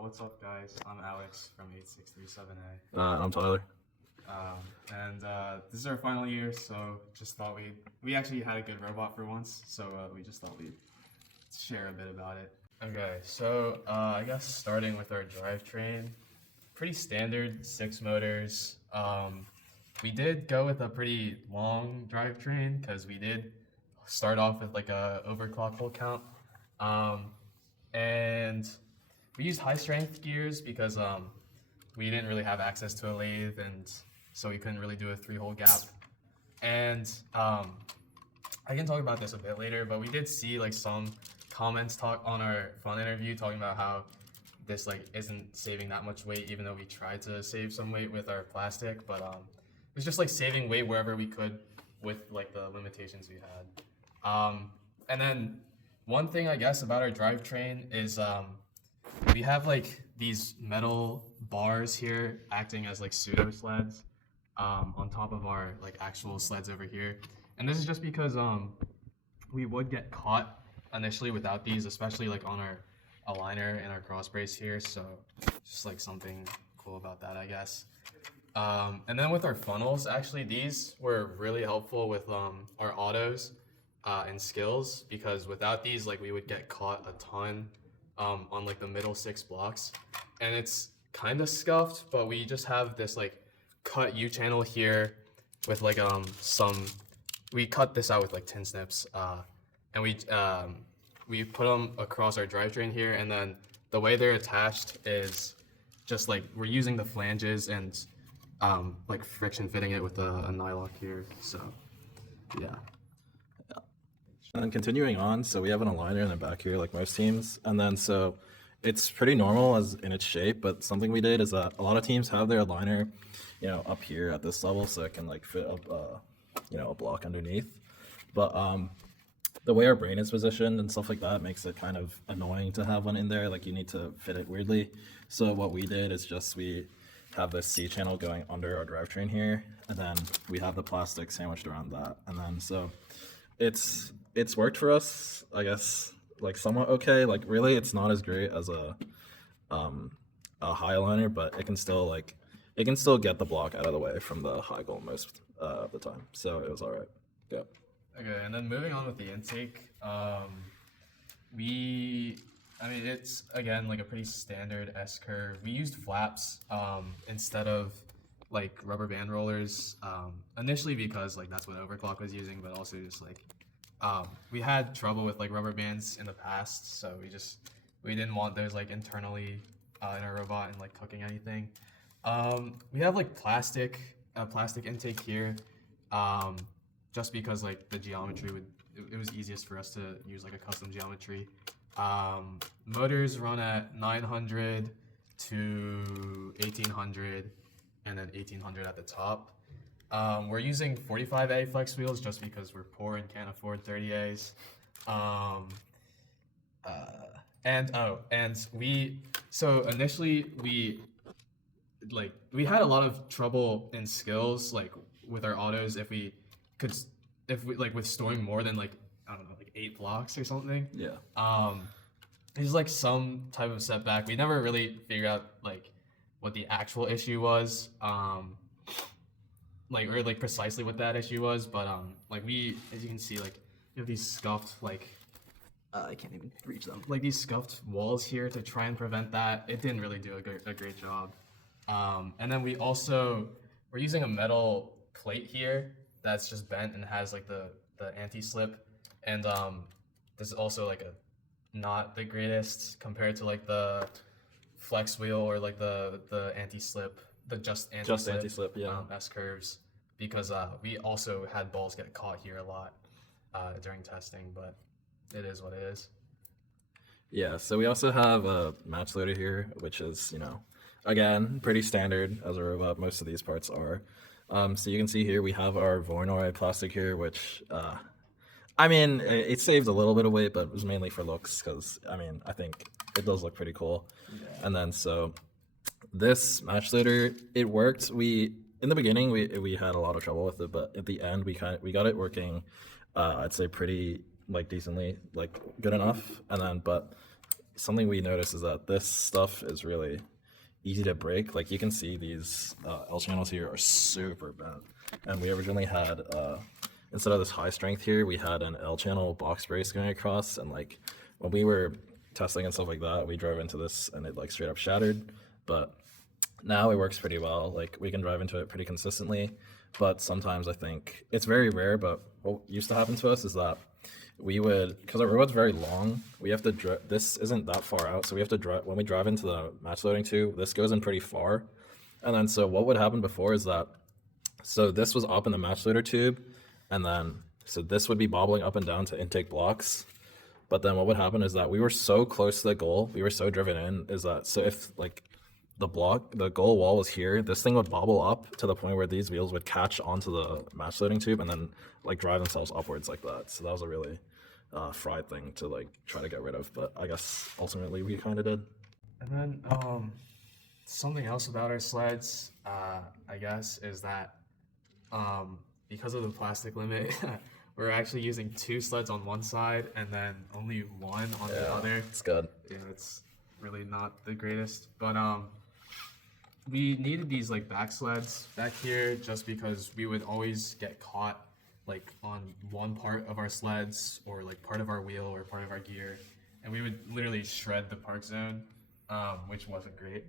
What's up, guys? I'm Alex from 8637A. I'm Tyler. This is our final year, so just thought we actually had a good robot for once, so we just thought we'd share a bit about it. Okay, so I guess starting with our drivetrain, pretty standard 6 motors. We did go with a pretty long drivetrain because we did start off with like a overclock full count, and we used high strength gears because we didn't really have access to a lathe, and so we couldn't really do a 3-hole gap. And I can talk about this a bit later, but we did see like some comments talk on our phone interview talking about how this like isn't saving that much weight, even though we tried to save some weight with our plastic. But it was just like saving weight wherever we could with like the limitations we had. And then one thing I guess about our drivetrain is we have like these metal bars here acting as like pseudo sleds on top of our like actual sleds over here. And this is just because we would get caught initially without these, especially like on our aligner and our cross brace here. So just like something cool about that, I guess. And then with our funnels, actually these were really helpful with our autos and skills, because without these, like we would get caught a ton on like the middle 6 blocks, and it's kind of scuffed, but we just have this like cut U channel here with like we cut this out with like tin snips, and we put them across our drivetrain here, and then the way they're attached is just like we're using the flanges and like friction fitting it with a nylock here. So yeah. And then continuing on, so we have an aligner in the back here, like most teams. And then so it's pretty normal as in its shape, but something we did is that a lot of teams have their aligner, up here at this level, so it can like fit up, a block underneath. But the way our brain is positioned and stuff like that makes it kind of annoying to have one in there. Like you need to fit it weirdly. So what we did is just we have this C channel going under our drivetrain here, and then we have the plastic sandwiched around that. And then so it's worked for us, I guess, like somewhat okay. Like really, it's not as great as a high aligner, but it can still get the block out of the way from the high goal most of the time. So it was all right. Yeah. Okay, and then moving on with the intake, it's again like a pretty standard S curve. We used flaps instead of like rubber band rollers initially because like that's what Overclock was using, but also just like we had trouble with like rubber bands in the past, so we didn't want those like internally in our robot and like cooking anything. We have like plastic intake here, just because like the geometry it was easiest for us to use like a custom geometry. Motors run at 900 to 1800, and then 1800 at the top. We're using 45A flex wheels just because we're poor and can't afford 30As. So initially we had a lot of trouble in skills like with our autos if we like with storing more than like I don't know like 8 blocks or something. Yeah. There's like some type of setback. We never really figured out like what the actual issue was, or precisely what that issue was. But like we, as you can see, like you have these scuffed I can't even reach them. Like these scuffed walls here to try and prevent that. It didn't really do a great job. And then we're using a metal plate here that's just bent and has like the anti-slip, and this is also like not the greatest compared to like the flex wheel or like the anti-slip, just anti-slip, yeah. S curves, because we also had balls get caught here a lot during testing, but it is what it is. Yeah, so we also have a match loader here, which is, again, pretty standard as a robot. Most of these parts are. So you can see here we have our Voronoi plastic here, which, it saved a little bit of weight, but it was mainly for looks because, I think it does look pretty cool. Yeah. And then so this match loader, it worked. In the beginning, we had a lot of trouble with it, but at the end, we got it working, I'd say pretty like decently, like good enough. And then, but something we notice is that this stuff is really easy to break. Like you can see these L channels here are super bent, and we originally had instead of this high strength here, we had an L channel box brace going across, and like when we were testing and stuff like that, we drove into this and it like straight up shattered. But now it works pretty well. Like we can drive into it pretty consistently, but sometimes I think it's very rare. But what used to happen to us is that we would, because our road's very long, we have to drive. This isn't that far out, so we have to drive. When we drive into the match loading tube, this goes in pretty far, and then so what would happen before is that, so this was up in the match loader tube, and then so this would be bobbling up and down to intake blocks. But then what would happen is that we were so close to the goal, we were so driven in, is that so if like the goal wall was here, this thing would bobble up to the point where these wheels would catch onto the match loading tube and then like drive themselves upwards like that. So that was a really fried thing to like try to get rid of, but I guess ultimately we kind of did. And then something else about our sleds, I guess, is that because of the plastic limit, we're actually using 2 sleds on one side and then only 1 on the other. It's good. Yeah, it's really not the greatest, but we needed these like back sleds back here just because we would always get caught like on one part of our sleds or like part of our wheel or part of our gear, and we would literally shred the park zone, which wasn't great.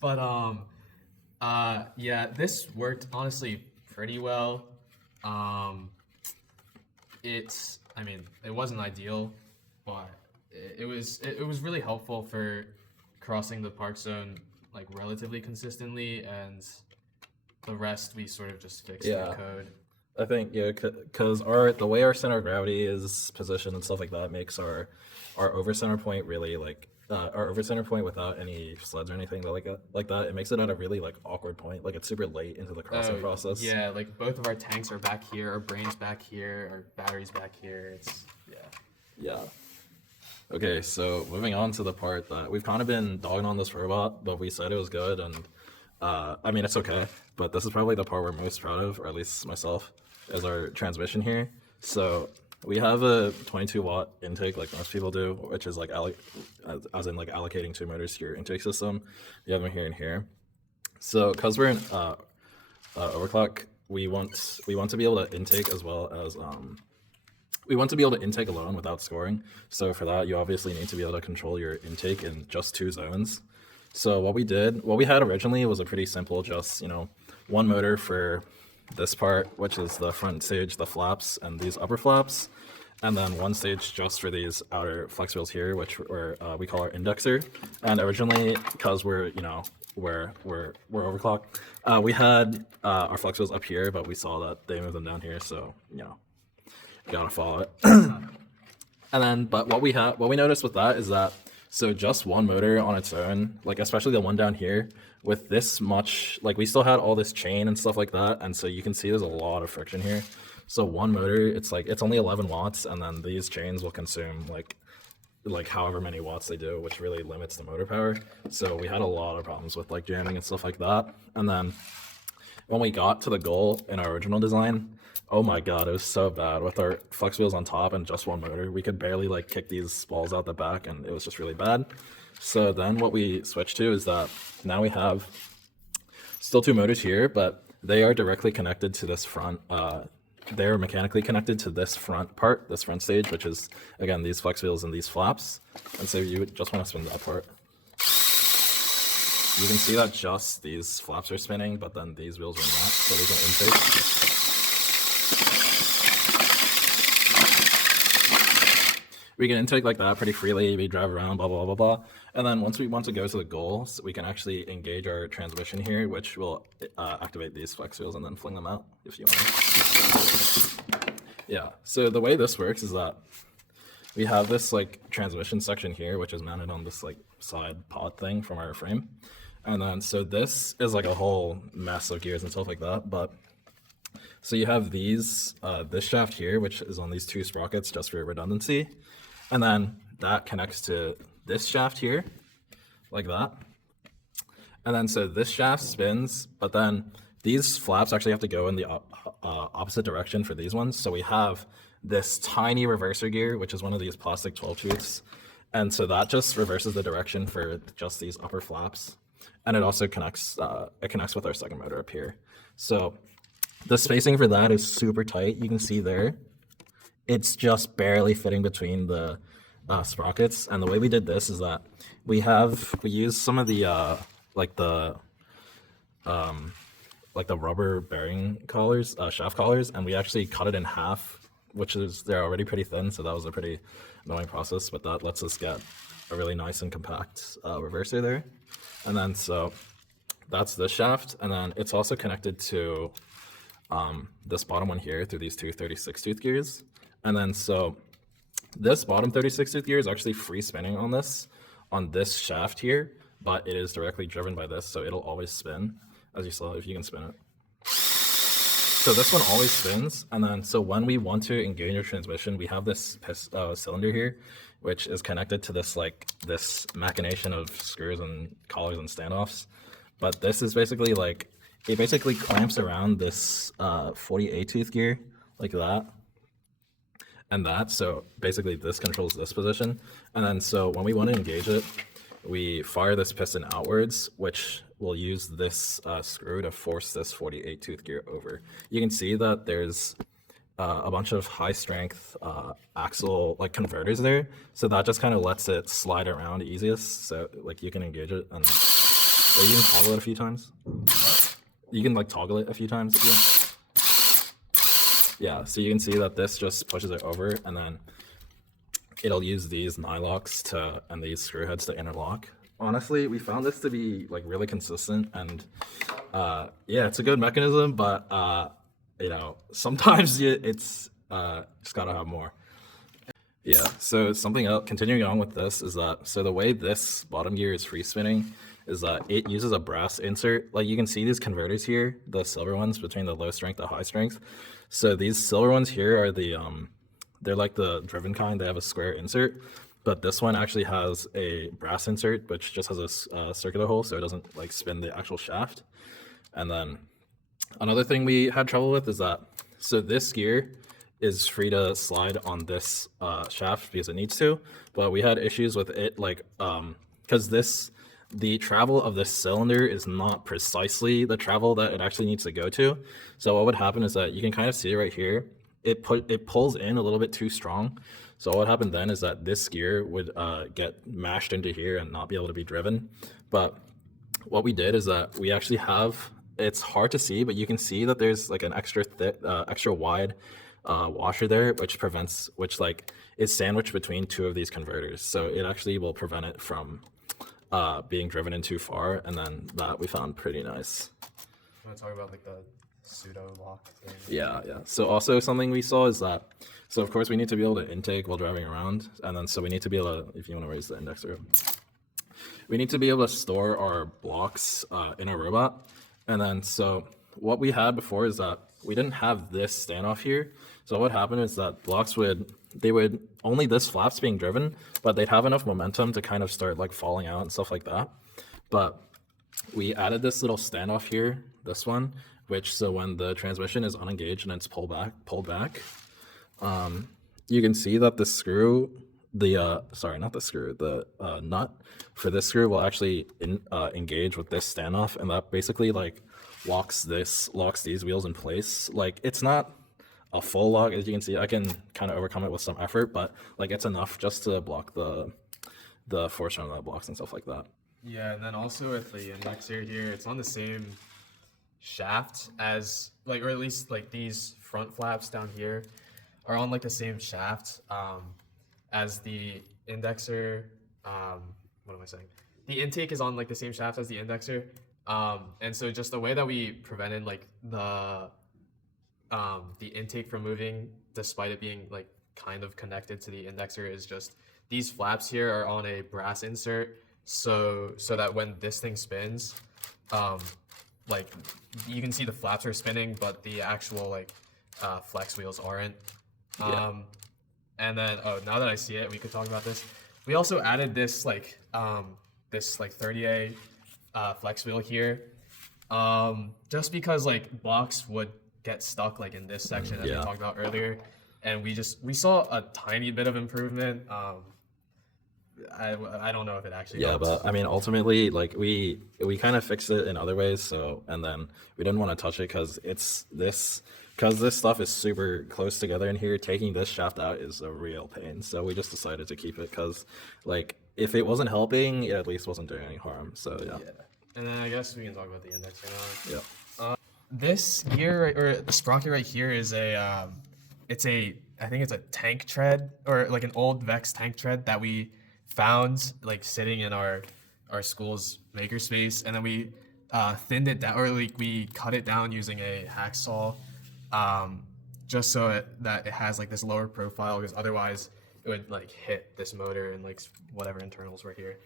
But yeah, this worked honestly pretty well. I mean, it wasn't ideal, but it was really helpul for crossing the park zone like relatively consistently, and the rest we sort of just fixed in code. I think because the way our center of gravity is positioned and stuff like that makes our over center point really like our over center point without any sleds or anything like that. It makes it at a really like awkward point. Like it's super late into the crossing process. Yeah, like both of our tanks are back here, our brains back here, our batteries back here. It's yeah. Okay, so moving on to the part that we've kind of been dogging on this robot, but we said it was good, and I mean, it's okay, but this is probably the part we're most proud of, or at least myself, is our transmission here. So we have a 22-watt intake like most people do, which is like as in like allocating 2 motors to your intake system. You have them here and here. So because we're in overclock, we want to be able to intake as well as we want to be able to intake alone without scoring. So for that, you obviously need to be able to control your intake in just 2 zones. So what we had originally was a pretty simple, just, 1 motor for this part, which is the front stage, the flaps, and these upper flaps, and then 1 stage just for these outer flex wheels here, which we call our indexer. And originally, because we're overclocked, we had our flex wheels up here, but we saw that they moved them down here, so gotta follow it. And then, but what we noticed with that is that, so just 1 motor on its own, like especially the one down here, with this much, like we still had all this chain and stuff like that, and so you can see there's a lot of friction here. So 1 motor, it's only 11 watts, and then these chains will consume like however many watts they do, which really limits the motor power. So we had a lot of problems with like jamming and stuff like that. And then when we got to the goal in our original design, oh my god, it was so bad. With our flex wheels on top and just 1 motor, we could barely like kick these balls out the back, and it was just really bad. So then what we switched to is that now we have still 2 motors here, but they are directly connected to this front. They're mechanically connected to this front part, this front stage, which is, again, these flex wheels and these flaps. And so you would just want to spin that part. You can see that just these flaps are spinning, but then these wheels are not, so we can intake. We can intake like that pretty freely. We drive around, blah, blah, blah, blah. And then once we want to go to the goal, so we can actually engage our transmission here, which will activate these flex wheels and then fling them out if you want. Yeah, so the way this works is that we have this like transmission section here, which is mounted on this like side pod thing from our frame. And then, so this is like a whole mess of gears and stuff like that. But so you have these, this shaft here, which is on these 2 sprockets just for redundancy. And then that connects to this shaft here, like that. And then so this shaft spins, but then these flaps actually have to go in the opposite direction for these ones. So we have this tiny reverser gear, which is one of these plastic 12 tooths. And so that just reverses the direction for just these upper flaps. And it also connects, with our second motor up here. So the spacing for that is super tight. You can see there, it's just barely fitting between the sprockets. And the way we did this is that we used some of the like the rubber bearing collars, shaft collars, and we actually cut it in half, which is, they're already pretty thin, so that was a pretty annoying process, but that lets us get a really nice and compact reverser there. And then so that's this shaft, and then it's also connected to this bottom one here through these two 36 tooth gears. And then so this bottom 36 tooth gear is actually free spinning on this shaft here, but it is directly driven by this, so it'll always spin, as you saw, if you can spin it. So this one always spins, and then so when we want to engage our transmission, we have this cylinder here, which is connected to this machination of screws and collars and standoffs. But this is basically it basically clamps around this 48 tooth gear like that. And that, so basically this controls this position. And then so when we want to engage it, we fire this piston outwards, which will use this screw to force this 48 tooth gear over. You can see that there's a bunch of high strength axle converters there. So that just kind of lets it slide around easiest. So you can engage it and you can toggle it a few times. You can toggle it a few times if you want. Yeah, so you can see that this just pushes it over, and then it'll use these nylocks and these screw heads to interlock. Honestly, we found this to be really consistent, and yeah, it's a good mechanism, but sometimes it's just gotta have more. Yeah, so something else, continuing on with this, is that, so the way this bottom gear is free spinning is that it uses a brass insert. You can see these converters here, the silver ones between the low strength and high strength. So these silver ones here are they're like the driven kind. They have a square insert, but this one actually has a brass insert, which just has a circular hole, so it doesn't spin the actual shaft. And then another thing we had trouble with is that, so this gear is free to slide on this shaft because it needs to, but we had issues with it because the travel of this cylinder is not precisely the travel that it actually needs to go to. So what would happen is that you can kind of see right here, it pulls in a little bit too strong. So what happened then is that this gear would get mashed into here and not be able to be driven. But what we did is that we actually it's hard to see, but you can see that there's an extra thick, extra wide washer there, which is sandwiched between two of these converters. So it actually will prevent it from being driven in too far, and then that we found pretty nice. You want to talk about the pseudo lock thing? Yeah. So also something we saw is that, so of course we need to be able to intake while driving around, and then so we need to be able to, if you want to raise the indexer, we need to be able to store our blocks in our robot. And then so what we had before is that we didn't have this standoff here. So what happened is that blocks only this flap's being driven, but they'd have enough momentum to kind of start falling out and stuff like that. But we added this little standoff here, this one, which, so when the transmission is unengaged and it's pulled back, you can see that the screw, the nut for this screw will actually engage with this standoff, and that basically locks these wheels in place. It's not a full lock, as you can see. I can kind of overcome it with some effort, but it's enough just to block the force around the blocks and stuff like that. Yeah, and then also with the indexer here, it's on the same shaft as or at least these front flaps down here are on the same shaft as the indexer. What am I saying? The intake is on the same shaft as the indexer. And so just the way that we prevented the intake from moving, despite it being kind of connected to the indexer, is just these flaps here are on a brass insert, so that when this thing spins, you can see the flaps are spinning, but the actual flex wheels aren't. Yeah. And then now that I see it, we could talk about this. We also added this 30A flex wheel here, just because blocks would get stuck in this section as we talked about earlier, and we saw a tiny bit of improvement. I don't know if it actually Yeah, helped. but I mean, ultimately, like we kind of fixed it in other ways. So, and then we didn't want to touch it because this stuff is super close together in here. Taking this shaft out is a real pain. So we just decided to keep it because, like, if it wasn't helping, it at least wasn't doing any harm. So yeah. And then I guess we can talk about the index now. Yeah. This gear or the sprocket right here is I think it's a tank tread, or like an old Vex tank tread that we found like sitting in our school's makerspace, and then we thinned it down, or like we cut it down using a hacksaw, just so that it has like this lower profile, because otherwise it would like hit this motor and like whatever internals were here.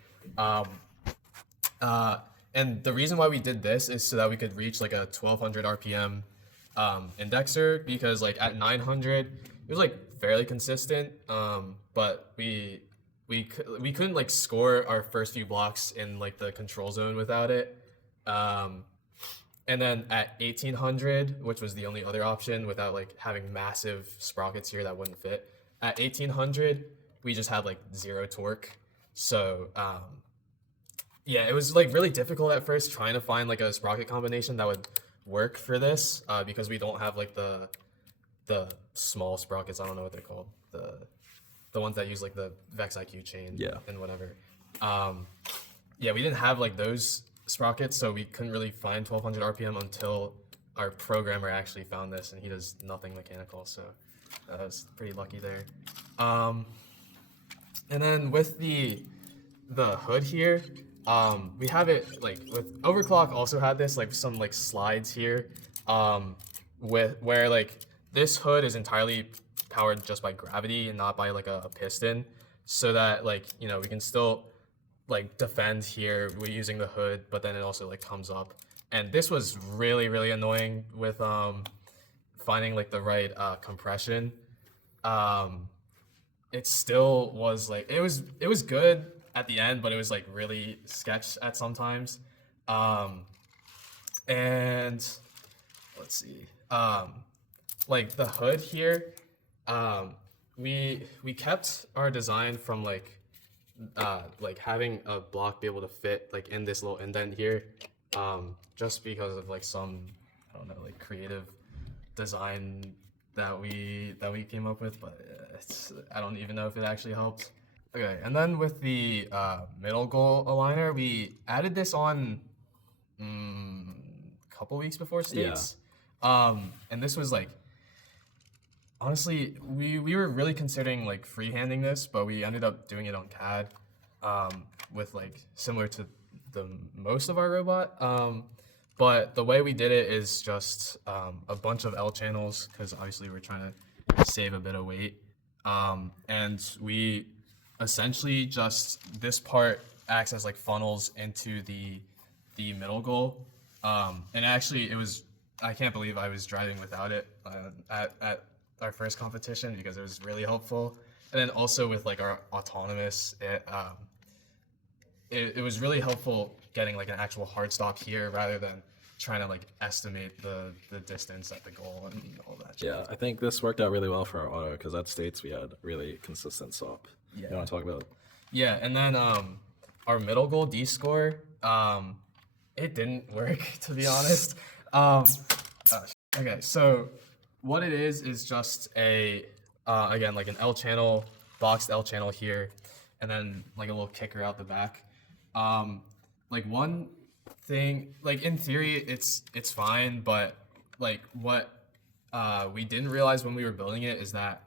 And the reason why we did this is so that we could reach like a 1200 RPM indexer, because like at 900 it was like fairly consistent, but we couldn't like score our first few blocks in like the control zone without it. And then at 1800, which was the only other option without like having massive sprockets here that wouldn't fit, at 1800 we just had like 0 torque. So yeah, it was like really difficult at first trying to find like a sprocket combination that would work for this, because we don't have like the small sprockets. I don't know what they're called. The ones that use like the Vex IQ chain and whatever. Yeah, we didn't have like those sprockets, so we couldn't really find 1200 RPM until our programmer actually found this, and he does nothing mechanical, so that was pretty lucky there. And then with the hood here, we have it like with overclock also had this like some like slides here, with where like this hood is entirely powered just by gravity and not by like a piston, so that like, you know, we can still like defend here we're using the hood, but then it also like comes up. And this was really annoying with finding like the right compression. It still was like it was good at the end, but it was like really sketched at sometimes. And let's see, like the hood here, we kept our design from like having a block be able to fit like in this little indent here, just because of like some, I don't know, like creative design that we came up with, but I don't even know if it actually helped. Okay, and then with the middle goal aligner, we added this on a couple weeks before states. And this was like, honestly, we were really considering like freehanding this, but we ended up doing it on CAD, with like similar to the most of our robot. But the way we did it is just a bunch of L channels, because obviously we're trying to save a bit of weight. And we essentially just, this part acts as like funnels into the middle goal. And actually it was, I can't believe I was driving without it at our first competition, because it was really helpful. And then also with like our autonomous, it was really helpful getting like an actual hard stop here rather than trying to like estimate the distance at the goal and all that shit. Yeah, I think this worked out really well for our auto, because at states we had really consistent stop. You want to talk about it? Yeah, and then our middle goal D score, it didn't work, to be honest. Okay, so what it is just a again like an L channel, boxed L channel here, and then like a little kicker out the back. Like one thing, like in theory it's fine, but like what we didn't realize when we were building it is that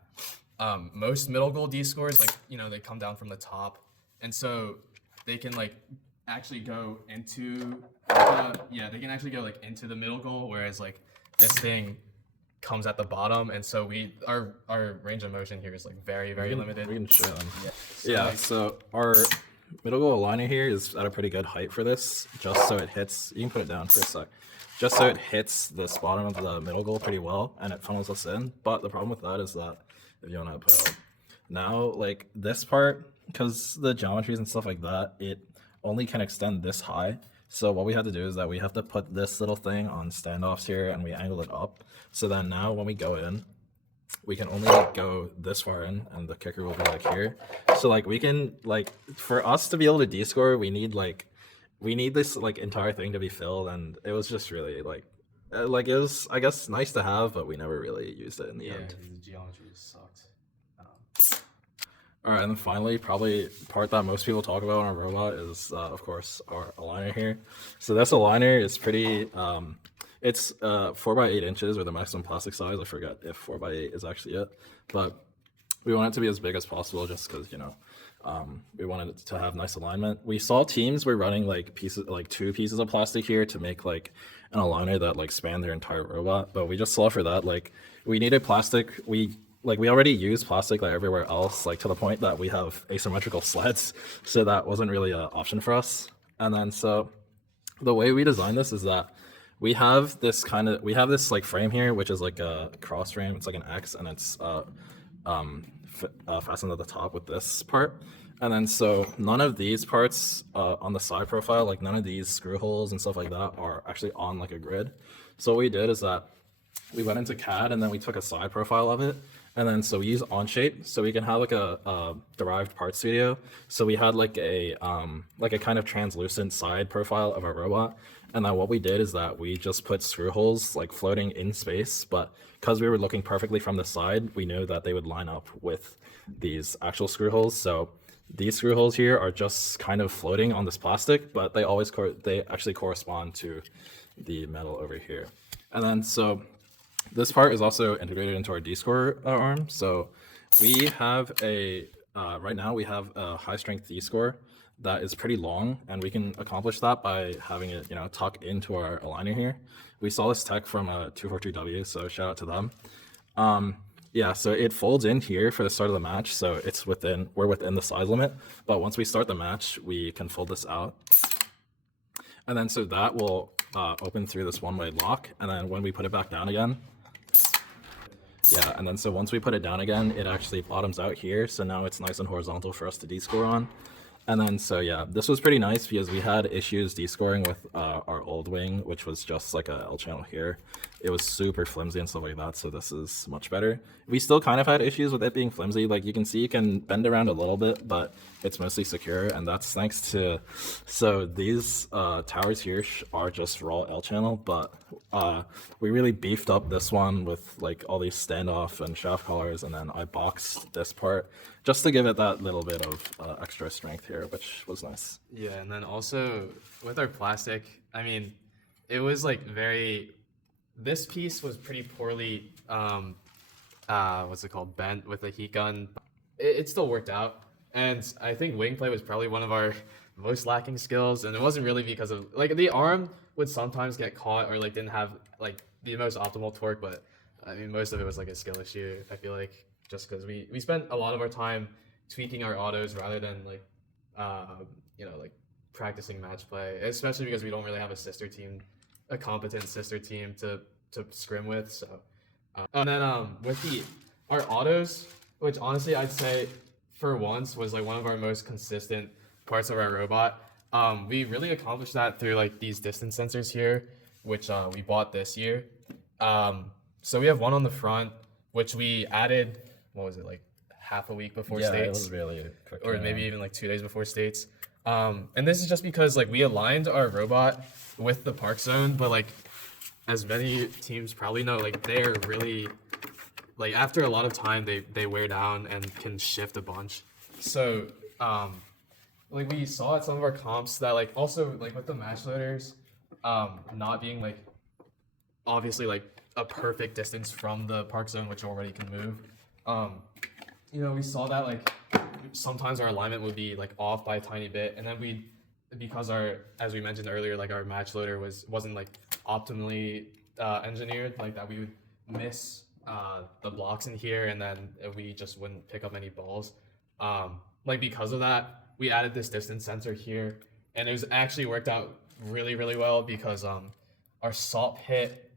most middle goal D scores, like, you know, they come down from the top, and so they can like actually go into they can actually go like into the middle goal, whereas like this thing comes at the bottom, and so our range of motion here is like very limited. We can show them. Yeah. So our middle goal aligner here is at a pretty good height for this, just so it hits. You can put it down for a sec. Just so it hits the bottom of the middle goal pretty well, and it funnels us in. But the problem with that is that if you want to put out now, like this part, because the geometries and stuff like that, it only can extend this high. So what we have to do is that we have to put this little thing on standoffs here, and we angle it up. So then now when we go in, we can only like go this far in, and the kicker will be like here. So like we can like, for us to be able to D-score, we need this like entire thing to be filled, and it was just really like it was, I guess, nice to have, but we never really used it in the end. The geometry just sucked. All right, and then finally, probably part that most people talk about on a robot is, of course, our aligner here. So this aligner is pretty, it's 4 by 8 inches, or the maximum plastic size. I forget if 4 by 8 is actually it, but we want it to be as big as possible just because, you know, we wanted it to have nice alignment. We saw teams were running like 2 pieces of plastic here to make like an aligner that like spanned their entire robot, but we just saw for that, like, we needed plastic. We already use plastic like everywhere else, like to the point that we have asymmetrical sleds, so that wasn't really an option for us. And then so the way we designed this is that we have this like frame here, which is like a cross frame. It's like an X, and it's fastened at the top with this part. And then so none of these parts on the side profile, like none of these screw holes and stuff like that, are actually on like a grid. So what we did is that we went into CAD, and then we took a side profile of it. And then so we use Onshape, so we can have like a derived part studio. So we had like a kind of translucent side profile of our robot. And then what we did is that we just put screw holes like floating in space, but because we were looking perfectly from the side, we knew that they would line up with these actual screw holes. So these screw holes here are just kind of floating on this plastic, but they actually correspond to the metal over here. And then so this part is also integrated into our D-score arm. So we have right now we have a high strength D-score that is pretty long, and we can accomplish that by having it, you know, tuck into our aligner here. We saw this tech from 243W, so shout out to them. Yeah, so it folds in here for the start of the match, so we're within the size limit. But once we start the match, we can fold this out, and then so that will open through this one-way lock. And then when we put it back down again, yeah, and then so once we put it down again, it actually bottoms out here. So now it's nice and horizontal for us to D-score on. And then so yeah, this was pretty nice because we had issues D-scoring with our old wing, which was just like a L channel here. It was super flimsy and stuff like that, so this is much better. We still kind of had issues with it being flimsy. Like you can see, you can bend around a little bit, but it's mostly secure, and that's thanks to, so these towers here are just raw L channel, but we really beefed up this one with like all these standoff and shaft collars, and then I boxed this part just to give it that little bit of extra strength here, which was nice. Yeah, and then also with our plastic, I mean, it was like this piece was pretty poorly, what's it called, bent with a heat gun. It still worked out, and I think wing play was probably one of our most lacking skills, and it wasn't really because of, like, the arm would sometimes get caught or like didn't have like the most optimal torque, but I mean, most of it was like a skill issue, I feel like, just because we spent a lot of our time tweaking our autos rather than like, you know, like practicing match play, especially because we don't really have a competent sister team to scrim with. So, and then with our autos, which honestly I'd say for once was like one of our most consistent parts of our robot. We really accomplished that through like these distance sensors here, which we bought this year. So we have one on the front, which we added, what was it, like half a week before States? Yeah, it was really quick. Or maybe even like 2 days before States. And this is just because like we aligned our robot with the park zone, but like as many teams probably know, like they're really, like after a lot of time they wear down and can shift a bunch. So like we saw at some of our comps that like also like with the match loaders not being like obviously like a perfect distance from the park zone, which already can move, you know, we saw that like sometimes our alignment would be like off by a tiny bit, and then because as we mentioned earlier, like our match loader wasn't like optimally engineered, like that we would miss the blocks in here, and then we just wouldn't pick up any balls. Like because of that, we added this distance sensor here, and it was actually worked out really, really well because our SOP hit,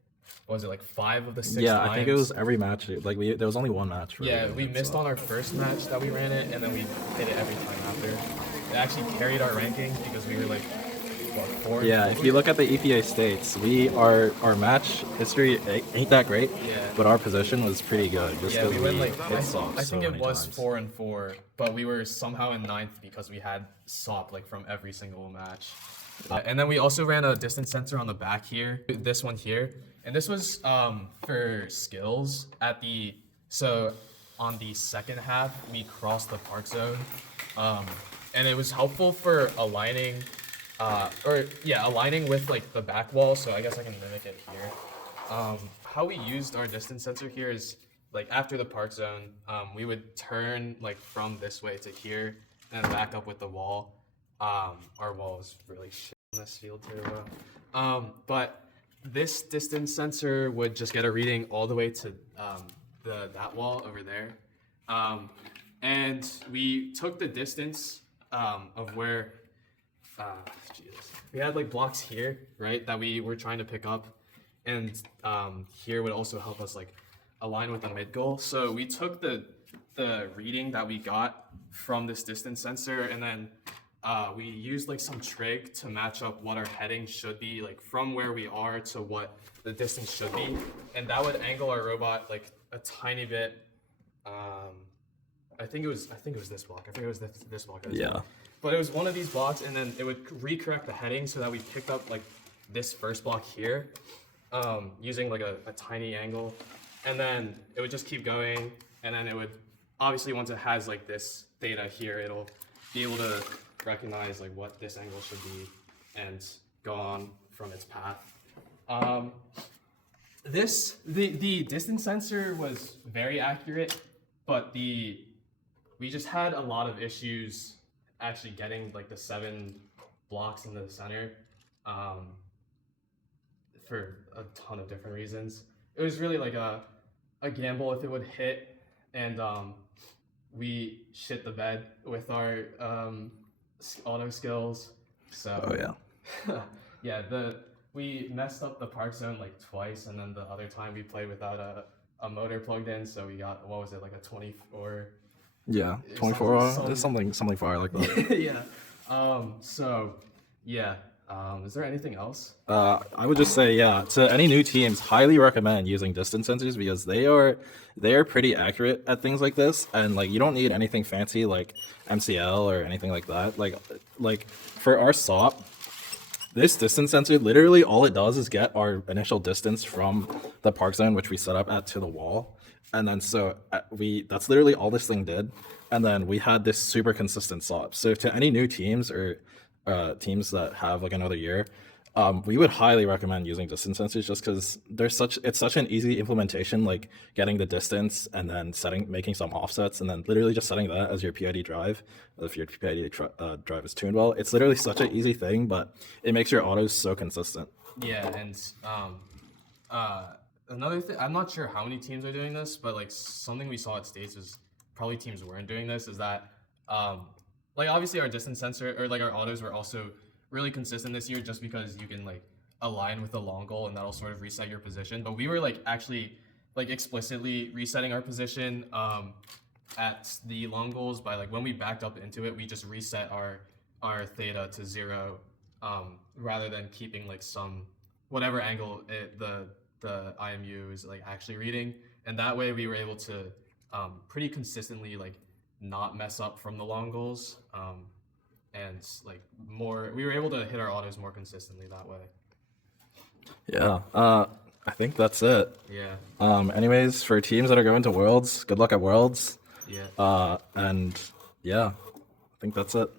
what was it, like 5 of the 6 Yeah, lines? I think it was every match. Like there was only one match. Yeah, we missed on our first match that we ran it, and then we hit it every time after. It actually carried our ranking because we were like what, 4 and Yeah, 4? if you look at the EPA states, our match history ain't that great, Yeah. but our position was pretty good. Just Yeah, because we went like hit SOP I so think it many was times. 4 and 4, but we were somehow in 9th because we had SOP like from every single match. And then we also ran a distance sensor on the back here, this one here, and this was for skills at the on the second half we crossed the park zone, and it was helpful for aligning, aligning with like the back wall. So I guess I can mimic it here. How we used our distance sensor here is like after the park zone, we would turn like from this way to here and back up with the wall. Our wall is really shit on this field too. But this distance sensor would just get a reading all the way to that wall over there. And we took the distance of where we had like blocks here, right, that we were trying to pick up, and here would also help us like align with the mid goal. So we took the reading that we got from this distance sensor, and then we used like some trig to match up what our heading should be, like from where we are to what the distance should be, and that would angle our robot like a tiny bit. I think it was this block. I think it was this block. Yeah. But it was one of these blocks, and then it would recorrect the heading so that we picked up like this first block here, using like a tiny angle, and then it would just keep going, and then it would obviously, once it has like this data here, it'll be able to recognize like what this angle should be and go on from its path. The distance sensor was very accurate, but we just had a lot of issues actually getting like the 7 blocks in the center, for a ton of different reasons. It was really like a gamble if it would hit, and we shit the bed with our auto skills. So yeah, we messed up the park zone like twice, and then the other time we played without a motor plugged in, so we got, what was it, like a 24? Yeah, 24 or something fire like that. Yeah. So yeah. Is there anything else? I would just say, yeah, to any new teams, highly recommend using distance sensors because they are pretty accurate at things like this, and like you don't need anything fancy like MCL or anything like that. Like for our SOP, this distance sensor, literally all it does is get our initial distance from the park zone, which we set up at, to the wall, and then so that's literally all this thing did, and then we had this super consistent SOP. So to any new teams or teams that have like another year, we would highly recommend using distance sensors just because it's such an easy implementation, like getting the distance and then making some offsets and then literally just setting that as your PID drive. If your PID drive is tuned well, it's literally such an easy thing, but it makes your autos so consistent. Yeah, and another thing, I'm not sure how many teams are doing this, but like something we saw at States is probably teams weren't doing this, is that like obviously our distance sensor or like our autos were also really consistent this year just because you can like align with the long goal and that'll sort of reset your position. But we were like actually like explicitly resetting our position at the long goals by like when we backed up into it, we just reset our theta to 0 rather than keeping like some whatever angle the IMU is like actually reading. And that way we were able to pretty consistently like not mess up from the long goals, and like we were able to hit our autos more consistently that way. Yeah, I think that's it. Yeah. Anyways, for teams that are going to Worlds, good luck at Worlds. Yeah. And yeah, I think that's it.